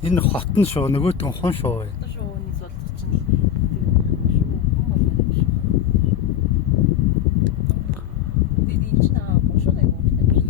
Энэ хот нь шүү, нөгөөт нь хун шүү. Шууны золдог чинь шүү болоо юм шүү. Тэгээд энэ чинь гошоо айгуу гэдэг.